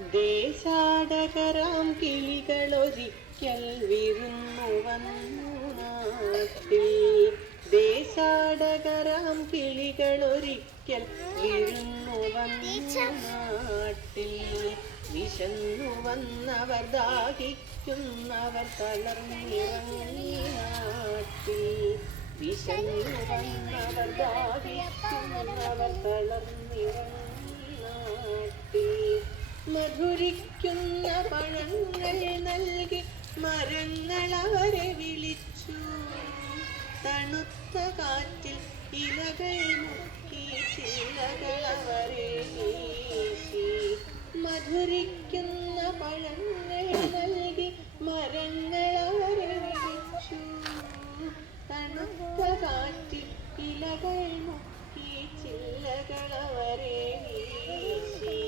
ദേശാടകരാം കിളികളൊരിക്കൽ വിരുന്നു വന്നു നാട്ടിൽ. ദേശാടകരാം കിളികളൊരിക്കൽ വിരുന്നു വന്നു നാട്ടിൽ. വിശന്നു വന്നവർ ദാഹിക്കുന്നവർ തളർന്നിറങ്ങി നാട്ടിൽ. വിശന്നു വന്നവർ ദാഹിക്കുന്നവർ തളർന്നിറങ്ങി നാട്ടിൽ. മധുരിക്കുന്ന പഴങ്ങൾ നൽകി മരങ്ങൾ അവരെ വിളിച്ചു. തണുത്ത കാറ്റിൽ ഇലകൾ മുക്കി ചില്ലകൾ അവരെ വീശി. മധുരിക്കുന്ന പഴങ്ങൾ നൽകി മരങ്ങൾ അവരെ വിളിച്ചു. തണുത്ത കാറ്റിൽ ഇലകൾ മുക്കി ചില്ലകൾ അവരെ വീശി.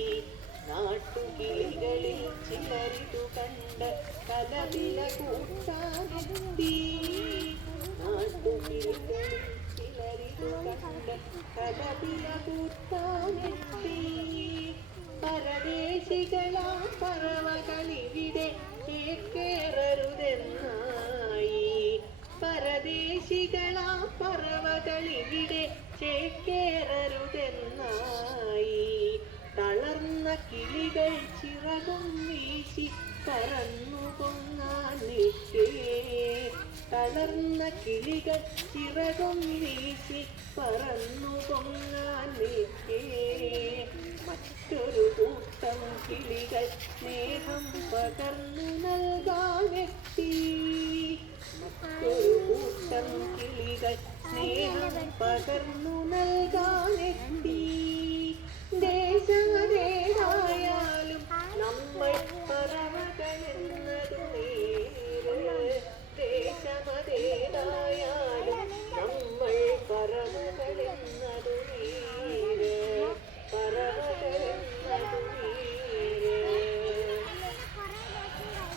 നാട്ടുകിളികളിൽ ചിലരിതു കണ്ട് കലപില കൂട്ടാനെത്തി. നാട്ടുകിളികളിൽ ചിലരിതു കണ്ട് കലപില കൂട്ടാനെത്തി. പരദേശികളാ പറവകളിവിടെ ചേക്കേറരുതെന്നായി. പരദേശികളാ പറവകളിവിടെ ചേക്കേറരുതെന്നായി. തളർന്ന കിളികൾ ചിറകും വീശി പറന്നു പൊങ്ങാൻ നിൽക്കേ. തളർന്ന കിളികൾ ചിറകും വീശി പറന്നു പൊങ്ങാൻ നിൽക്കേ. മറ്റൊരു കൂട്ടം കിളികൾ സ്നേഹം പകർന്നു നൽകാനെത്തി. മറ്റൊരു കൂട്ടം കിളികൾ സ്നേഹം പകർന്നു